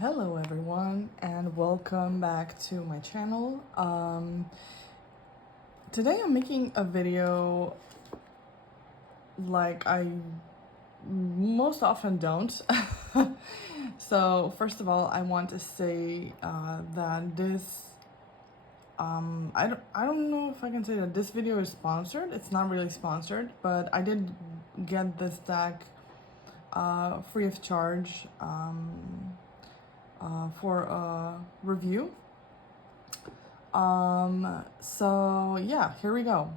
Hello everyone and welcome back to my channel. Today I'm making a video like I most often don't. So first of all, I want to say that this I don't know if I can say that this video is sponsored. It's not really sponsored, but I did get this deck free of charge for a review. So yeah, here we go.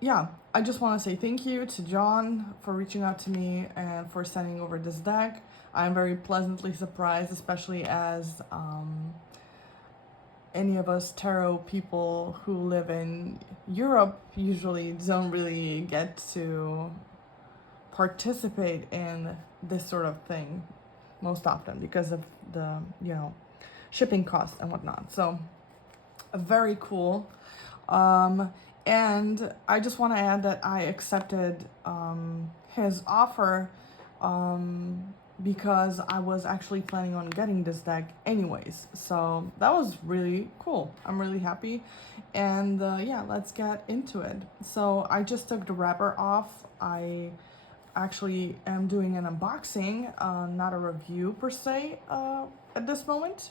Yeah, I just want to say thank you to John for reaching out to me and for sending over this deck. I'm very pleasantly surprised, especially as any of us tarot people who live in Europe usually don't really get to participate in this sort of thing most often because of the, shipping costs and whatnot. So very cool. And I just want to add that I accepted his offer because I was actually planning on getting this deck anyways. So that was really cool. I'm really happy. And yeah, let's get into it. So I just took the wrapper off. I actually am doing an unboxing, not a review per se at this moment.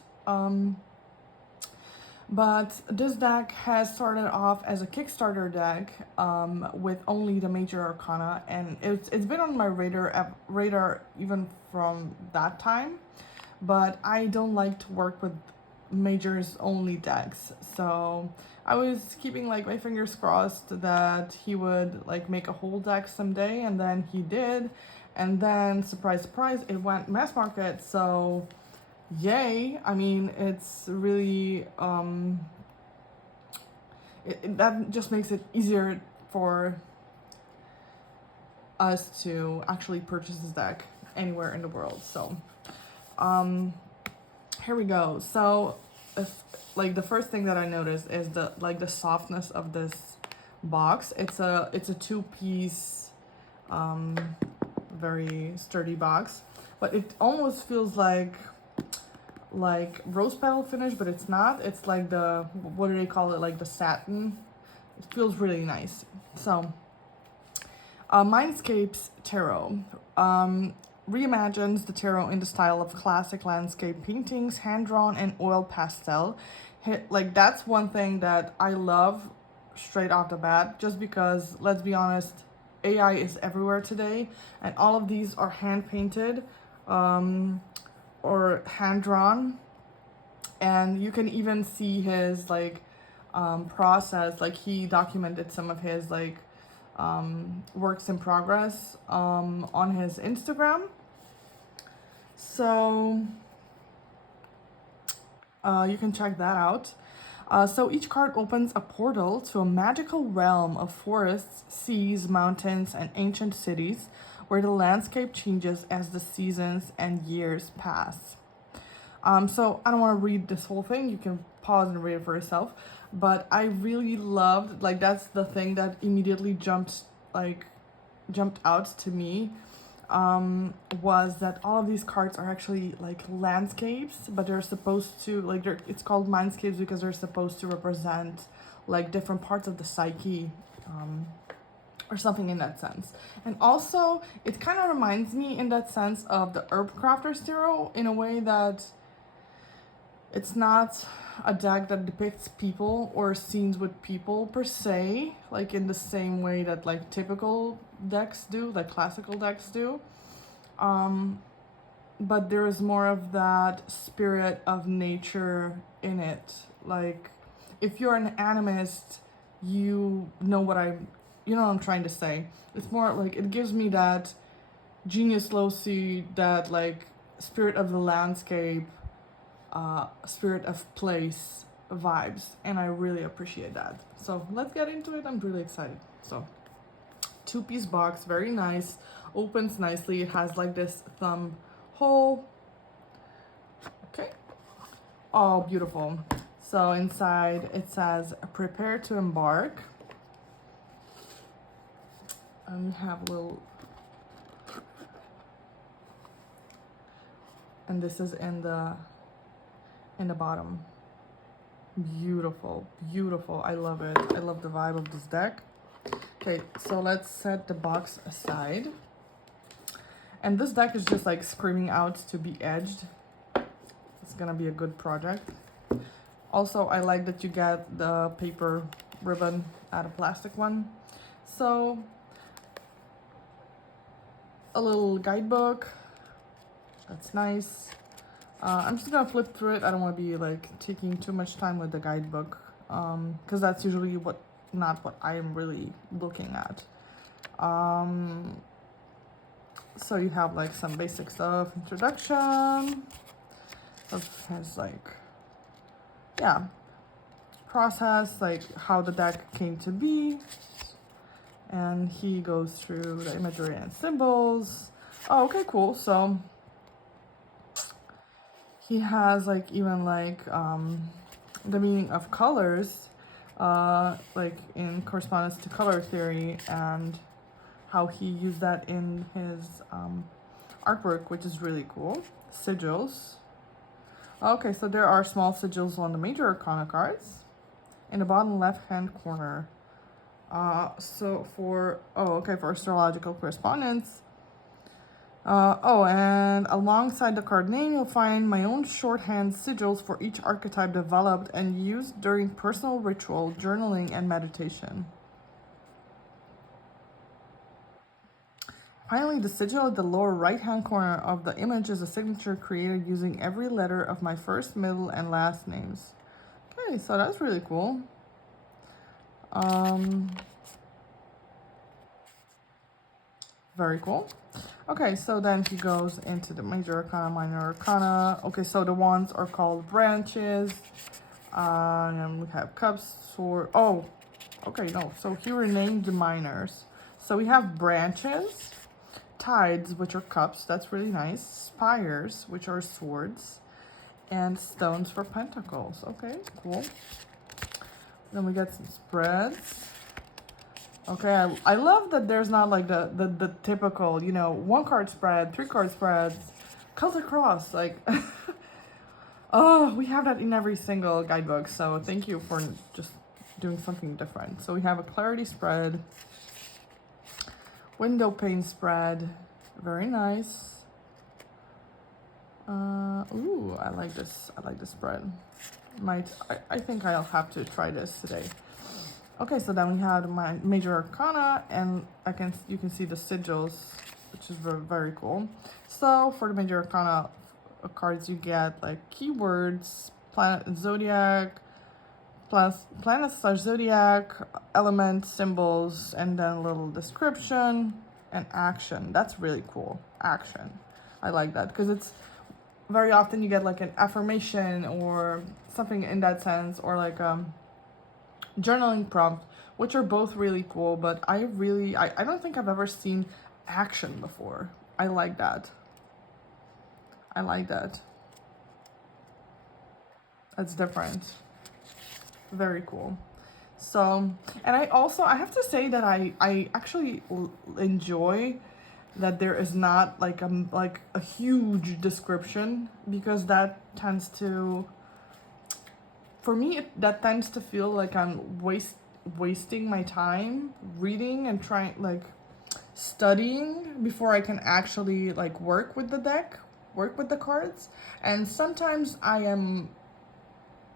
But this deck has started off as a Kickstarter deck with only the major arcana, and it's been on my radar even from that time. But I don't like to work with majors only decks, so I was keeping like my fingers crossed that he would like make a whole deck someday, and then he did, and then surprise surprise, it went mass market. So yay. I mean, it's really that just makes it easier for us to actually purchase this deck anywhere in the world. So here we go. So if like the first thing that I noticed is the softness of this box. It's a two-piece very sturdy box, but it almost feels like rose petal finish, but it's not. It's like the, what do they call it, like the satin. It feels really nice. So Mindscapes Tarot reimagines the tarot in the style of classic landscape paintings, hand-drawn and oil pastel. Like, that's one thing that I love straight off the bat, just because, let's be honest, AI is everywhere today, and all of these are hand-painted or hand-drawn, and you can even see his like process. Like, he documented some of his like works in progress on his Instagram. So you can check that out. So each card opens a portal to a magical realm of forests, seas, mountains, and ancient cities, where the landscape changes as the seasons and years pass. So I don't want to read this whole thing. You can pause and read it for yourself. But I really loved, like, that's the thing that immediately jumped out to me, was that all of these cards are actually like landscapes, but they're supposed to, like, it's called Mindscapes because they're supposed to represent like different parts of the psyche, or something in that sense. And also, it kind of reminds me in that sense of the Herb Crafter's Tarot, in a way that it's not a deck that depicts people or scenes with people per se, like in the same way that like typical decks do, like classical decks do. But there is more of that spirit of nature in it. Like, if you're an animist, you know what I'm trying to say. It's more like, it gives me that Genius Loci, that like spirit of the landscape, spirit of place vibes, and I really appreciate that. So let's get into it. I'm really excited. So two-piece box, very nice, opens nicely. It has like this thumb hole. Okay. Oh, beautiful. So inside it says prepare to embark, and we have a little and this is in the bottom. Beautiful, beautiful. I love it. I love the vibe of this deck. Okay, so let's set the box aside. And this deck is just like screaming out to be edged. It's gonna be a good project. Also, I like that you get the paper ribbon out of plastic one. So, a little guidebook. That's nice. I'm just gonna flip through it. I don't want to be like taking too much time with the guidebook, because that's usually not what I'm really looking at. So you have like some basic stuff, introduction. It has like, yeah, process, like how the deck came to be, and he goes through the imagery and symbols. Oh, okay, cool. So he has like even like the meaning of colors, like in correspondence to color theory, and how he used that in his artwork, which is really cool. Sigils. Okay, so there are small sigils on the major arcana cards in the bottom left hand corner. So for for astrological correspondence. And alongside the card name, you'll find my own shorthand sigils for each archetype developed and used during personal ritual, journaling, and meditation. Finally, the sigil at the lower right-hand corner of the image is a signature created using every letter of my first, middle, and last names. Okay, so that's really cool. Very cool. Okay, so then he goes into the major arcana, minor arcana. Okay, so the wands are called branches. And we have cups, sword. Oh, okay, no. So he renamed the minors. So we have branches, tides, which are cups. That's really nice. Spires, which are swords, and stones for pentacles. Okay, cool. Then we get some spreads. Okay, I love that there's not like the typical, you know, 1 card spread, 3 card spreads, Celtic Cross, like, oh, we have that in every single guidebook, so thank you for just doing something different. So we have a clarity spread, window pane spread, very nice. Ooh, I like this spread. I think I'll have to try this today. Okay, so then we have my major arcana, and you can see the sigils, which is very, very cool. So for the major arcana cards, you get like keywords, planet and zodiac, planet/zodiac, element, symbols, and then a little description and action. That's really cool. Action. I like that because it's very often you get like an affirmation or something in that sense, or like journaling prompt, which are both really cool, but I don't think I've ever seen action before. I like that. I like that. That's different. Very cool. So, and I have to say that I actually enjoy that there is not like a huge description, because that tends to, for me, that tends to feel like I'm wasting my time reading and trying, like, studying before I can actually like work with the deck, work with the cards. And sometimes I'm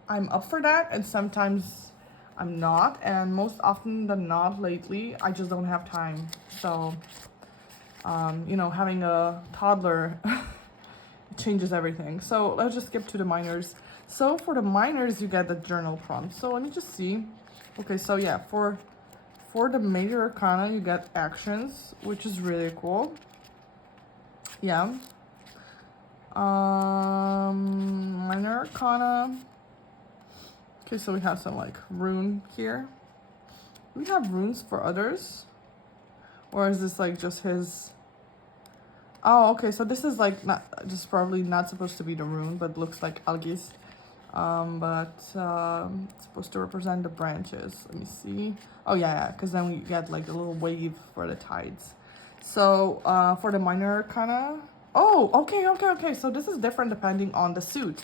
up for that, and sometimes I'm not, and most often than not lately I just don't have time. So you know, having a toddler changes everything. So let's just skip to the minors. So for the minors, you get the journal prompt. So let me just see. Okay, so yeah, for the major arcana, you get actions, which is really cool. Yeah. Minor arcana. Okay, so we have some like rune here. We have runes for others, or is this like just his? Oh, okay, so this is like not just probably not supposed to be the rune, but looks like algae. It's supposed to represent the branches. Let me see. Oh yeah, because then we get like a little wave for the tides. So for the minor arcana, Oh, okay. So this is different depending on the suit.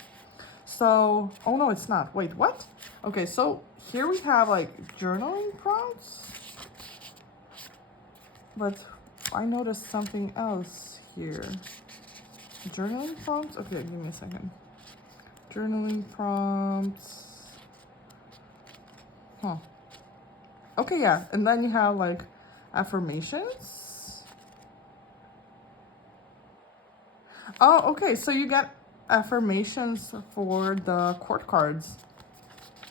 So, oh no, it's not. Wait, what? Okay, so here we have like journaling prompts. But I noticed something else here. Journaling prompts? Okay, give me a second. Journaling prompts. Huh. Okay, yeah. And then you have like affirmations. Oh, okay. So you get affirmations for the court cards.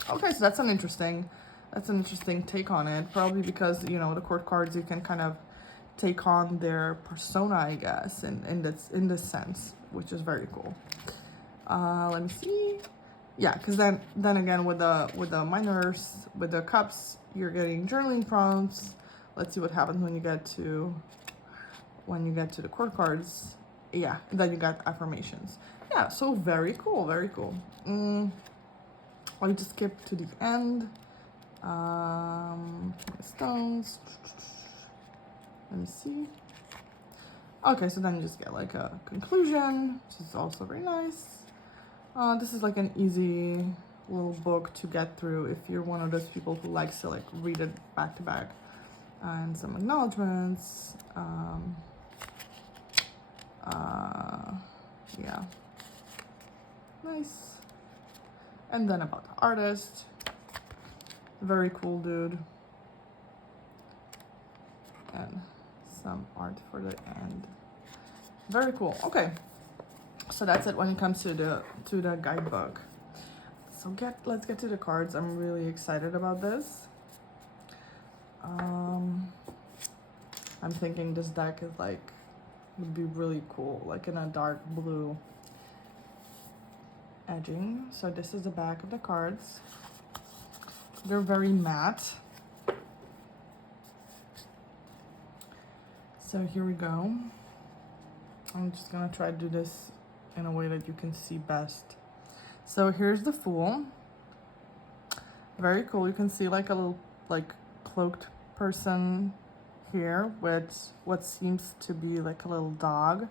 Okay, so that's an interesting take on it. Probably because, you know, the court cards you can kind of take on their persona, I guess, in this sense, which is very cool. Let me see. Yeah, because then again with the minors, with the cups, you're getting journaling prompts. Let's see what happens when you get to the court cards. Yeah, and then you got affirmations. Yeah, so very cool, very cool. I'll just skip to the end. Stones. Let me see. Okay, so then you just get like a conclusion, which is also very nice. This is like an easy little book to get through if you're one of those people who likes to like read it back to back. And some acknowledgements. Yeah. Nice. And then about the artist. Very cool dude. And some art for the end. Very cool. Okay. So that's it when it comes to the guidebook. So let's get to the cards. I'm really excited about this. I'm thinking this deck is like would be really cool, like in a dark blue edging. So this is the back of the cards. They're very matte. So here we go. I'm just gonna try to do this in a way that you can see best. So here's the Fool. Very cool. You can see like a little like cloaked person here with what seems to be like a little dog,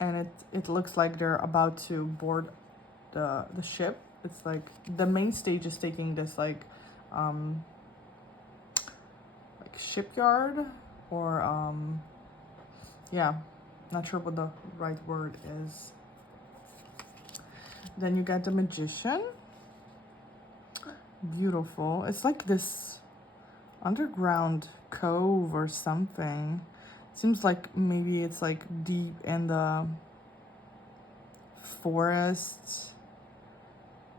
and it looks like they're about to board the ship. It's like the main stage is taking this like shipyard or yeah, not sure what the right word is. Then you get the Magician. Beautiful. It's like this underground cove or something. Seems like maybe it's like deep in the forest,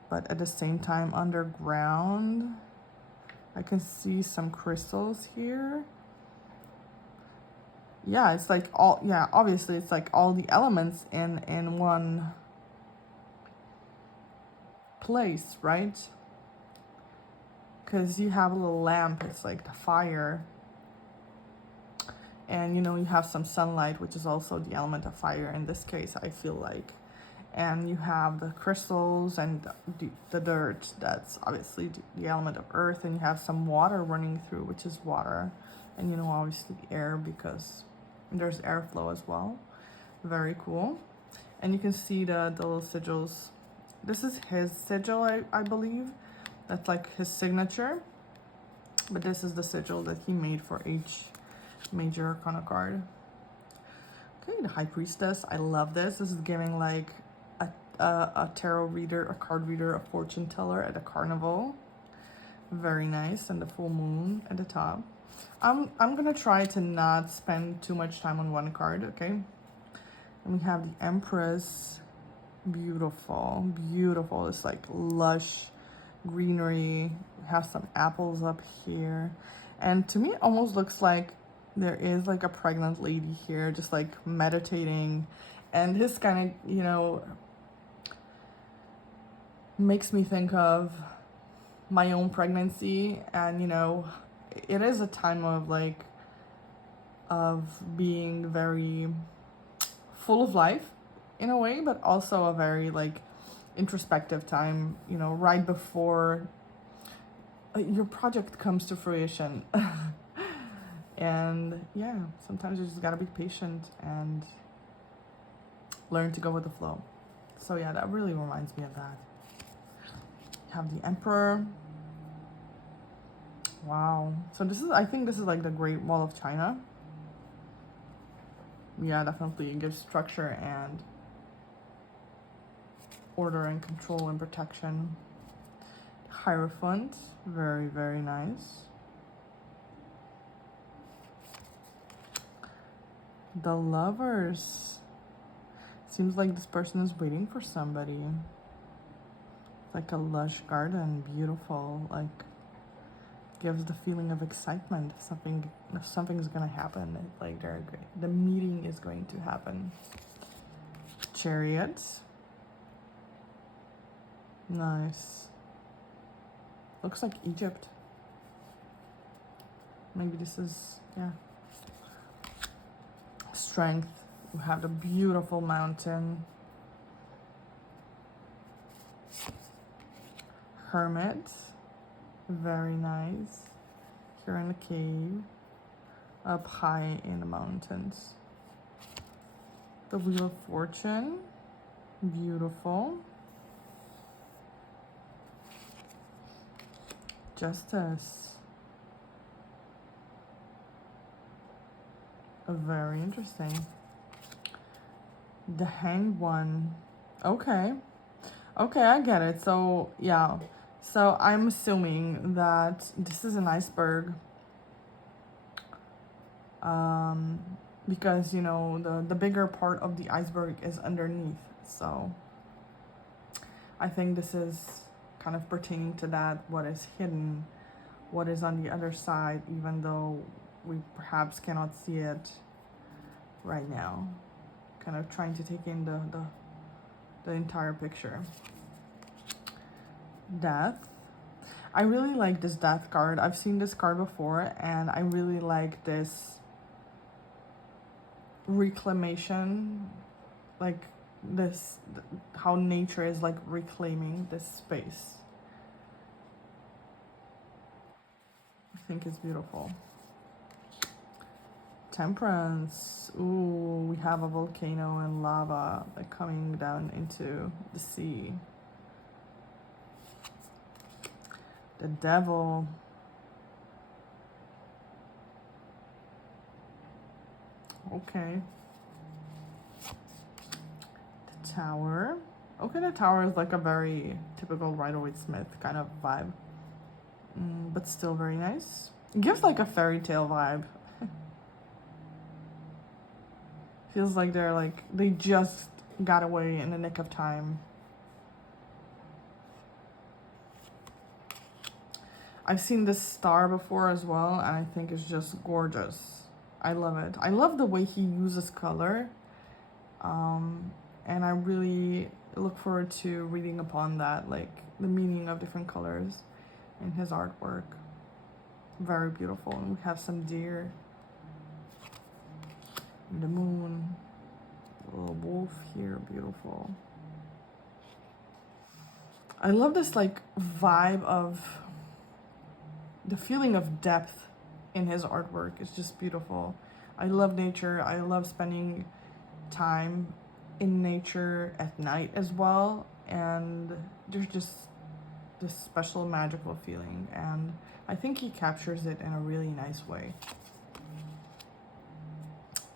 but at the same time underground. I can see some crystals here. Yeah, it's like all, yeah, obviously it's like all the elements in one place, right? Because you have a little lamp, it's like the fire. And you know, you have some sunlight, which is also the element of fire in this case, I feel like. And you have the crystals and the dirt, that's obviously the element of earth. And you have some water running through, which is water. And you know, obviously air, because there's airflow as well. Very cool. And you can see the little sigils. This is his sigil, I believe. That's like his signature. But this is the sigil that he made for each major arcana card. Okay, the High Priestess. I love this. This is giving like a tarot reader, a card reader, a fortune teller at a carnival. Very nice. And the full moon at the top. I'm gonna try to not spend too much time on one card, okay? And we have the Empress. Beautiful, beautiful. It's like lush greenery. We have some apples up here. And to me, it almost looks like there is like a pregnant lady here, just like meditating. And this kind of, you know, makes me think of my own pregnancy. And, you know, it is a time of like, of being very full of life in a way, but also a very like introspective time, you know, right before your project comes to fruition. And yeah, sometimes you just gotta be patient and learn to go with the flow. So yeah, that really reminds me of that. You have the Emperor. Wow. So this is, I think this is like the Great Wall of China. Yeah, definitely it gives structure and order and control and protection. Hierophant, very, very nice. The Lovers. Seems like this person is waiting for somebody. It's like a lush garden, beautiful, like gives the feeling of excitement. If something's gonna happen, like the meeting is going to happen. Chariots. Nice. Looks like Egypt. Maybe this is, yeah. Strength. We have the beautiful mountain. Hermit. Very nice. Here in the cave. Up high in the mountains. The Wheel of Fortune. Beautiful. Justice. Very interesting. The Hanged One. Okay. Okay, I get it. So, yeah. So, I'm assuming that this is an iceberg. Because, you know, the bigger part of the iceberg is underneath. So, I think this is kind of pertaining to that, what is hidden, what is on the other side, even though we perhaps cannot see it right now. Kind of trying to take in the entire picture. Death. I really like this Death card. I've seen this card before, and I really like this reclamation, like this, how nature is like reclaiming this space. I think it's beautiful. Temperance. Ooh, we have a volcano and lava like coming down into the sea. The Devil. Okay. The Tower. Okay, the Tower is like a very typical Rider-Waite-Smith kind of vibe. But still very nice. It gives like a fairy tale vibe. Feels like they just got away in the nick of time. I've seen this star before as well, and I think it's just gorgeous. I love it. I love the way he uses color. And I really look forward to reading upon that, like the meaning of different colors in his artwork. Very beautiful. And we have some deer. And the moon. A little wolf here, beautiful. I love this like vibe of the feeling of depth in his artwork. It's just beautiful. I love nature. I love spending time in nature at night as well, and there's just this special magical feeling, and I think he captures it in a really nice way.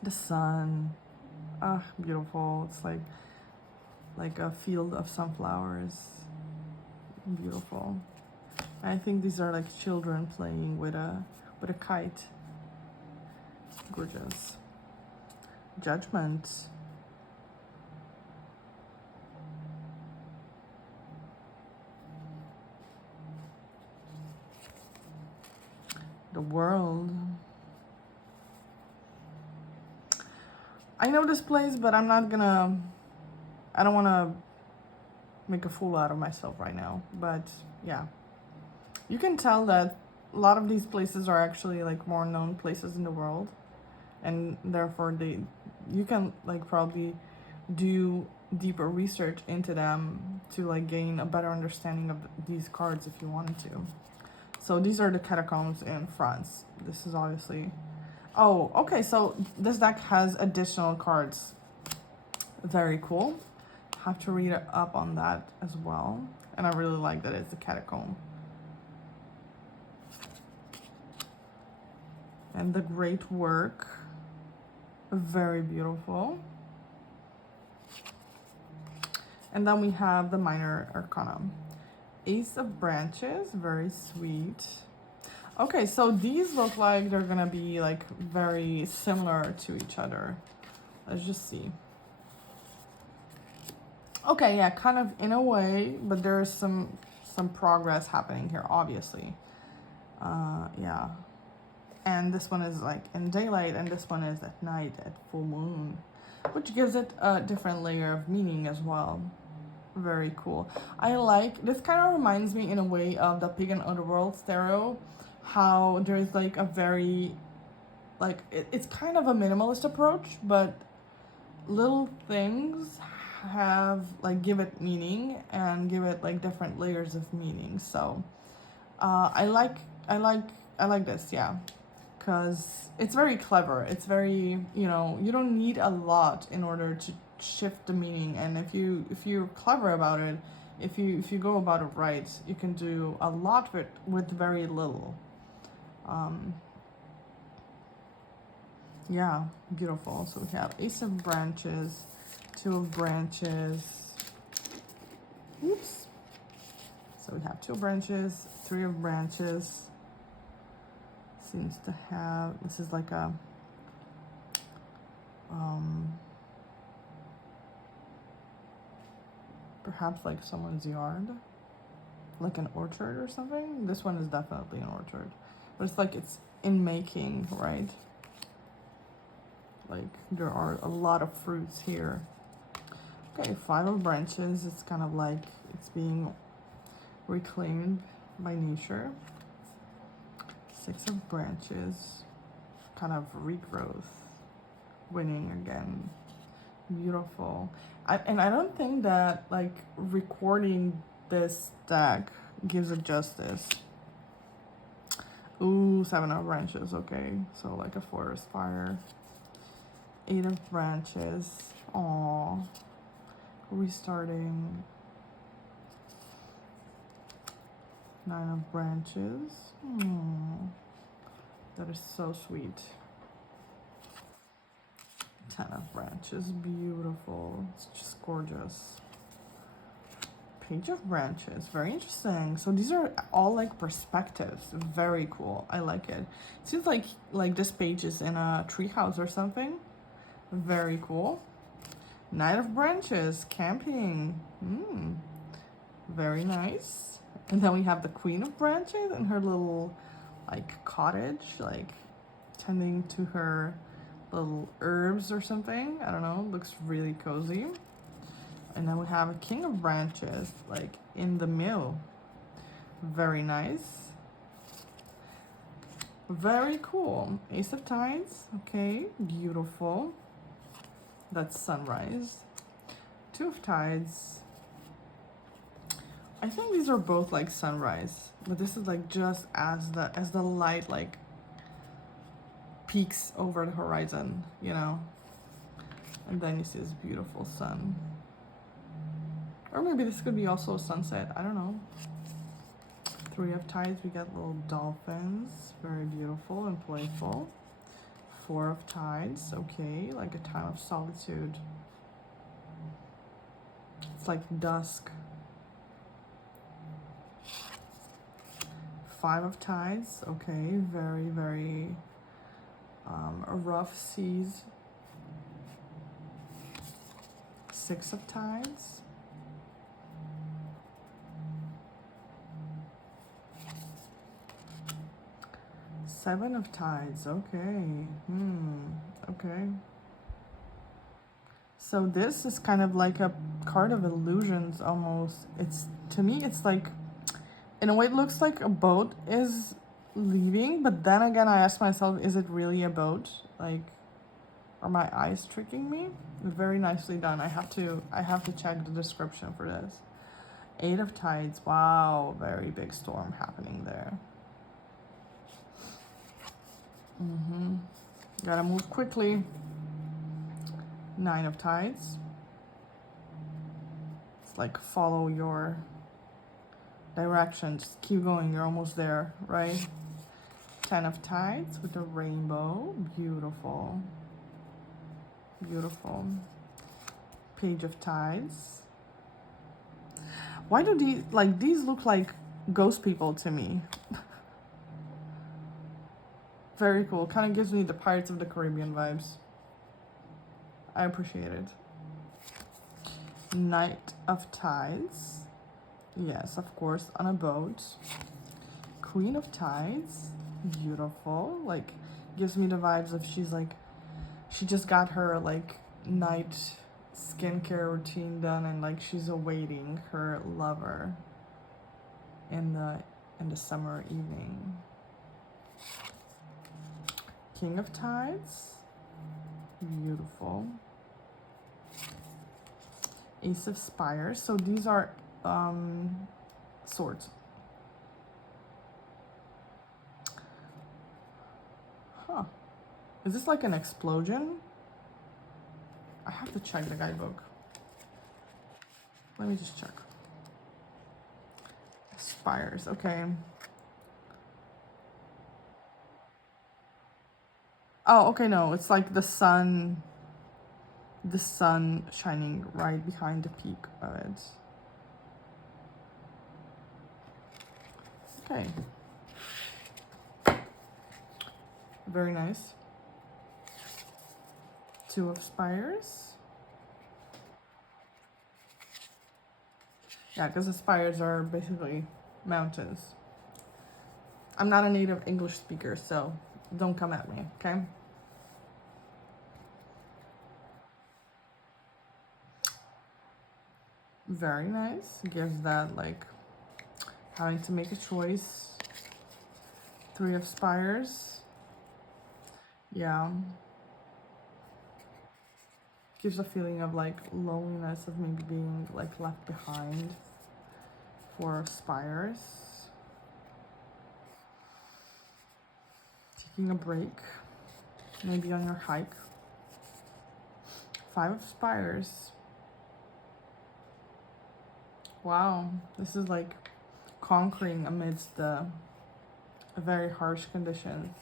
The sun. Ah, beautiful. It's like a field of sunflowers. Beautiful. I think these are like children playing with a kite. Gorgeous. Judgment. The World. I know this place, but I don't want to make a fool out of myself right now. But yeah, you can tell that a lot of these places are actually like more known places in the world, and therefore you can like probably do deeper research into them to like gain a better understanding of these cards if you wanted to. So these are the catacombs in France. This is obviously... Oh, okay, so this deck has additional cards. Very cool. Have to read up on that as well. And I really like that it's a catacomb. And the great work. Very beautiful. And then we have the minor arcana. Ace of Branches, very sweet. Okay, so these look like they're gonna be like very similar to each other. Let's just see. Okay, yeah, kind of in a way, but there's some progress happening here, obviously. Yeah. And this one is like in daylight, and this one is at night at full moon, which gives it a different layer of meaning as well. Very cool. I like this. Kind of reminds me in a way of the Pagan Underworld tarot, how there's like a very like it's kind of a minimalist approach, but little things have like give it meaning and give it like different layers of meaning. So I like this, yeah, because it's very clever. It's very, you know, you don't need a lot in order to shift the meaning, and if you're clever about it, if you go about it right, you can do a lot with very little. Yeah, beautiful. So we have Ace of Branches, Two of Branches. Oops. So we have 2 branches, 3 of branches. Seems to have, this is like a perhaps like someone's yard, like an orchard or something. This one is definitely an orchard, but it's like it's in making, right? Like there are a lot of fruits here. Okay, 5 of branches. It's kind of like it's being reclaimed by nature. 6 of branches, kind of regrowth, winning again. Beautiful. And I don't think that like recording this deck gives it justice. Ooh, 7 of branches. Okay, so like a forest fire. 8 of branches. Aw, restarting. 9 of branches. That is so sweet. 10 of branches, beautiful. It's just gorgeous. Page of branches, very interesting. So these are all like perspectives. Very cool. I like it. It seems like this page is in a treehouse or something. Very cool. 9 of branches, camping. Very nice. And then we have the Queen of Branches and her little like cottage, like tending to her little herbs or something. I don't know, looks really cozy. And then we have a King of Branches, like in the mill. Very nice. Very cool. Ace of Tides, okay, beautiful. That's sunrise. 2 of Tides. I think these are both like sunrise, but this is like just as the light like peaks over the horizon, you know, and then you see this beautiful sun. Or maybe this could be also a sunset, I don't know. 3 of Tides, we got little dolphins, very beautiful and playful. 4 of Tides, okay, like a time of solitude. It's like dusk. 5 of Tides, okay, very, very rough seas. 6 of Tides. 7 of Tides, okay. Okay. So this is kind of like a card of illusions almost. It's, to me, it's like, in a way it looks like a boat is leaving, but then again I ask myself, is it really a boat? Like, are my eyes tricking me? Very nicely done. I have to check the description for this. 8 of Tides, wow, very big storm happening there. Gotta move quickly. 9 of Tides. like follow your directions. Keep going, you're almost there, right? 10 of Tides with the rainbow. Beautiful. Beautiful. Page of Tides. Why do these look like ghost people to me? Very cool. Kind of gives me the Pirates of the Caribbean vibes. I appreciate it. Knight of Tides. Yes, of course, on a boat. Queen of Tides. Beautiful. Like, gives me the vibes of she just got her like night skincare routine done, and like she's awaiting her lover in the summer evening. King of Tides. Beautiful. Ace of Spires. So these are swords. Huh. Is this like an explosion? I have to check the guidebook. Let me just check. Spires, okay. Oh, okay, no, it's like the sun shining right behind the peak of it. Okay. Very nice. Two of Spires. Yeah, because the spires are basically mountains. I'm not a native English speaker, so don't come at me, okay? Very nice. Gives that like having to make a choice. Three of Spires. Yeah. Gives a feeling of like loneliness, of maybe being like left behind. Four of Spires. Taking a break. Maybe on your hike. Five of Spires. Wow, this is like conquering amidst the very harsh conditions.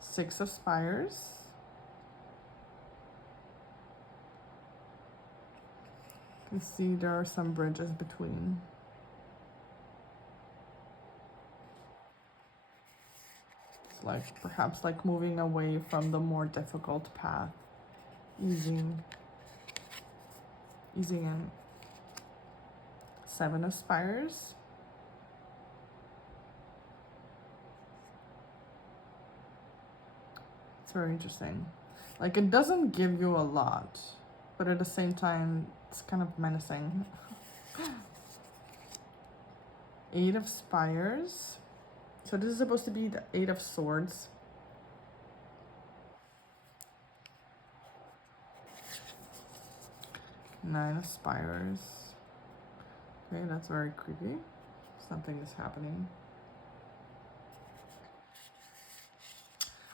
Six of Spires. You see there are some bridges between. It's like perhaps like moving away from the more difficult path. Easing in. Seven of Spires. It's very interesting. Like, it doesn't give you a lot, but at the same time, it's kind of menacing. Eight of Spires. So this is supposed to be the Eight of Swords. Nine of Spires. Okay, that's very creepy. Something is happening.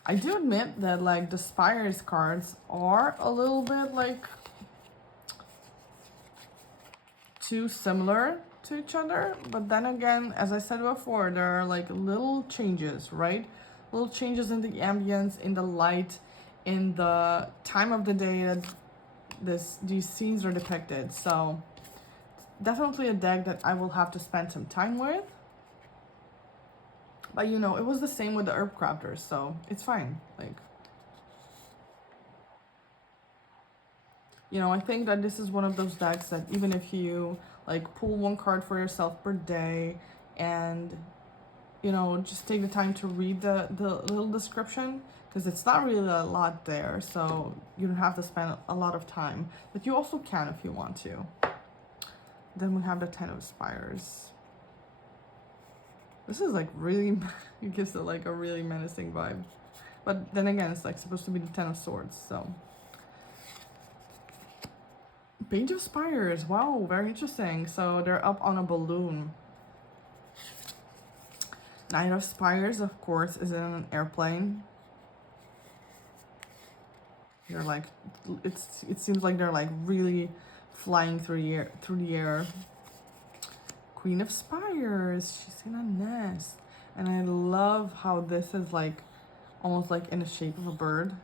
I do admit that like the Spires cards are a little bit like too similar to each other, but then again, as I said before, there are like little changes, right? Little changes in the ambience, in the light, in the time of the day that these scenes are depicted. So definitely a deck that I will have to spend some time with. But you know, it was the same with the Herb Crafters, so it's fine. Like, you know, I think that this is one of those decks that even if you like pull one card for yourself per day and, you know, just take the time to read the little description, because it's not really a lot there, so you don't have to spend a lot of time, but you also can if you want to. Then we have the Ten of Spires. This is like really, it gives it like a really menacing vibe. But then again, it's like supposed to be the Ten of Swords, so. Page of Spires, wow, very interesting. So they're up on a balloon. Knight of Spires, of course, is in an airplane. They're like, it seems like they're like really flying through the air. Queen of Spires, she's in a nest. And I love how this is like almost like in the shape of a bird.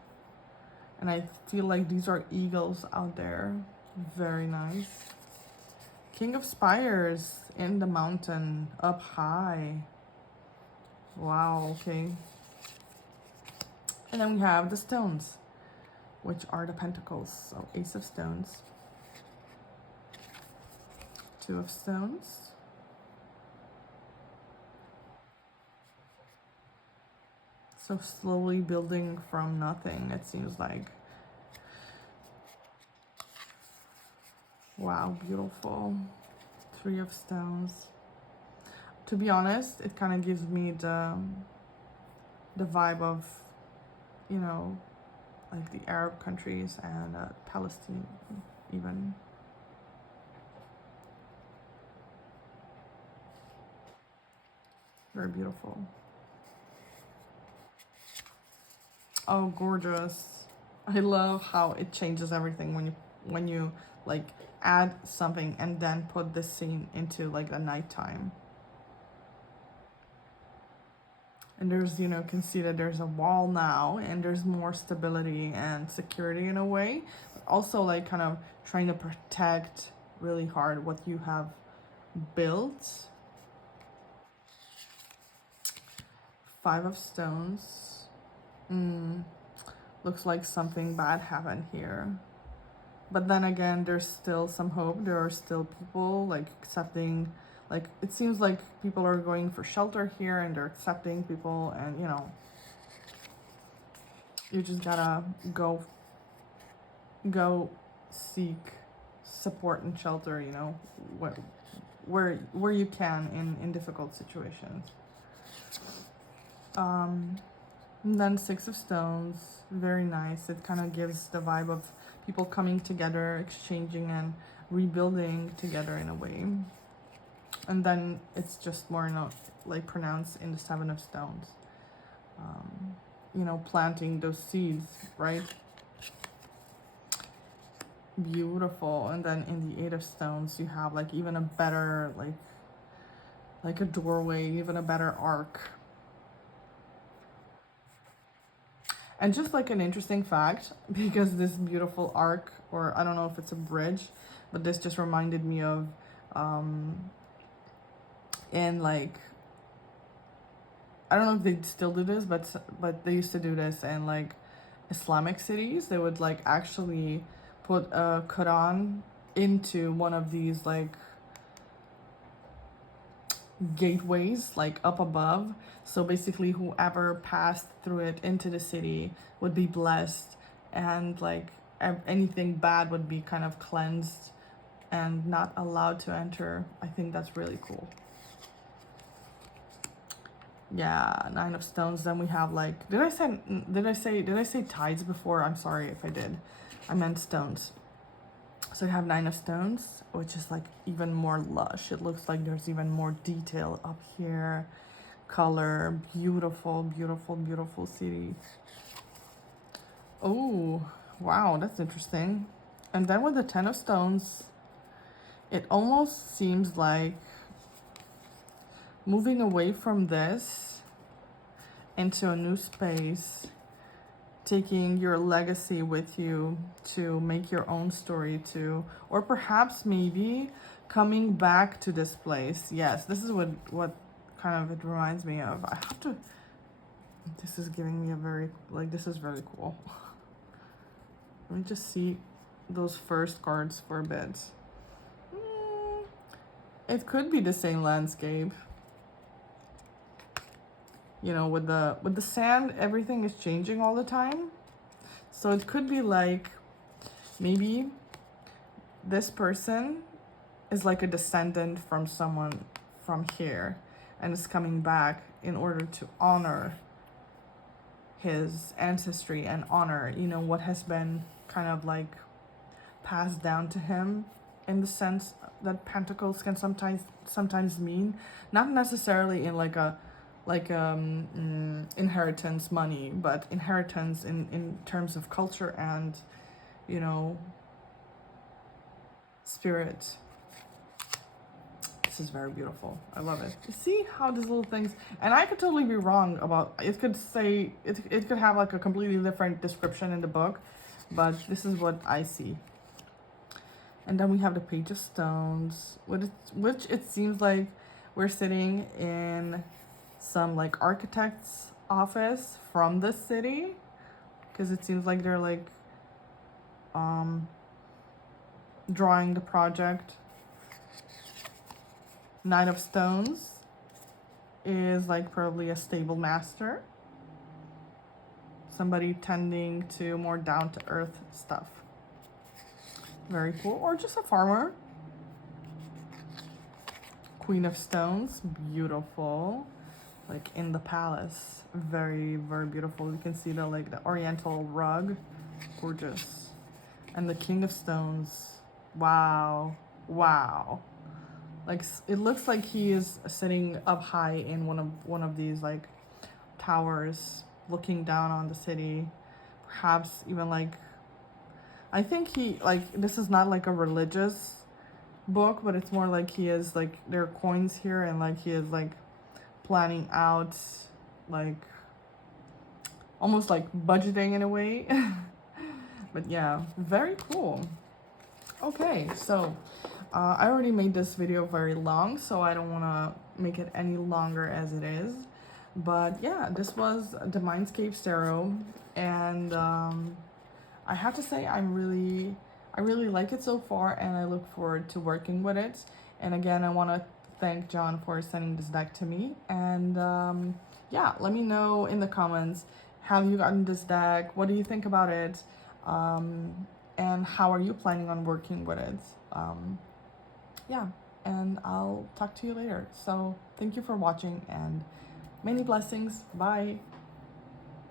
And I feel like these are eagles out there. Very nice. King of Spires in the mountain, up high. Wow, okay. And then we have the stones, which are the pentacles. So Ace of Stones, Two of Stones, so slowly building from nothing, it seems like. Wow, beautiful. Three of Stones. To be honest, it kind of gives me the vibe of, you know, like the Arab countries and Palestine even. Very beautiful. Oh, gorgeous. I love how it changes everything when you like add something and then put this scene into like the nighttime. And there's, you know, can see that there's a wall now and there's more stability and security in a way, but also like kind of trying to protect really hard what you have built. Five of Stones. Looks like something bad happened here. But then again, there's still some hope. There are still people like accepting, like it seems like people are going for shelter here and they're accepting people, and you know, you just gotta go seek support and shelter, you know, where you can in difficult situations. And then Six of Stones, very nice. It kind of gives the vibe of people coming together, exchanging and rebuilding together in a way. And then it's just more like pronounced in the Seven of Stones. You know, planting those seeds, right? Beautiful. And then in the Eight of Stones, you have like even a better, like a doorway, even a better arc. And just like an interesting fact, because this beautiful arc, or I don't know if it's a bridge, but this just reminded me of in like, I don't know if they still do this, but they used to do this in like Islamic cities. They would like actually put a Quran into one of these like gateways like up above, so basically whoever passed through it into the city would be blessed, and like anything bad would be kind of cleansed and not allowed to enter. I think that's really cool. Yeah, Nine of Stones. Then we have like, did I say tides before? I'm sorry if I did. I meant stones. So you have Nine of Stones, which is like even more lush. It looks like there's even more detail up here. Color, beautiful, beautiful, beautiful city. Oh, wow, that's interesting. And then with the Ten of Stones, it almost seems like moving away from this into a new space, taking your legacy with you to make your own story too, or perhaps maybe coming back to this place. Yes, this is what kind of it reminds me of. I have to, this is giving me a very, like, this is very cool. Let me just see those first cards for a bit. It could be the same landscape. You know, with the sand, everything is changing all the time. So it could be like, maybe this person is like a descendant from someone from here and is coming back in order to honor his ancestry and honor, you know, what has been kind of like passed down to him, in the sense that pentacles can sometimes mean, not necessarily in like like inheritance money, but inheritance in terms of culture and, you know, spirit. This is very beautiful. I love it. You see how these little things, and I could totally be wrong about it. Could say it could have like a completely different description in the book, but this is what I see. And then we have the Page of Stones, which it seems like we're sitting in some like architect's office from the city, because it seems like they're like drawing the project. Knight of Stones is like probably a stable master, somebody tending to more down-to-earth stuff. Very cool. Or just a farmer. Queen of Stones, beautiful, like in the palace. Very, very beautiful. You can see the like the oriental rug, gorgeous. And the King of Stones, wow, wow. Like it looks like he is sitting up high in one of these like towers, looking down on the city. Perhaps even like, I think he like, this is not like a religious book, but it's more like he is like, there are coins here, and like he is like planning out, like almost like budgeting in a way. But yeah, very cool. Okay, so I already made this video very long, so I don't want to make it any longer as it is. But yeah, this was the Mindscapes Tarot, and I have to say I really like it so far, and I look forward to working with it. And again, I want to thank John for sending this deck to me. And yeah, let me know in the comments, have you gotten this deck? What do you think about it? And how are you planning on working with it? Yeah, and I'll talk to you later. So thank you for watching, and many blessings. Bye.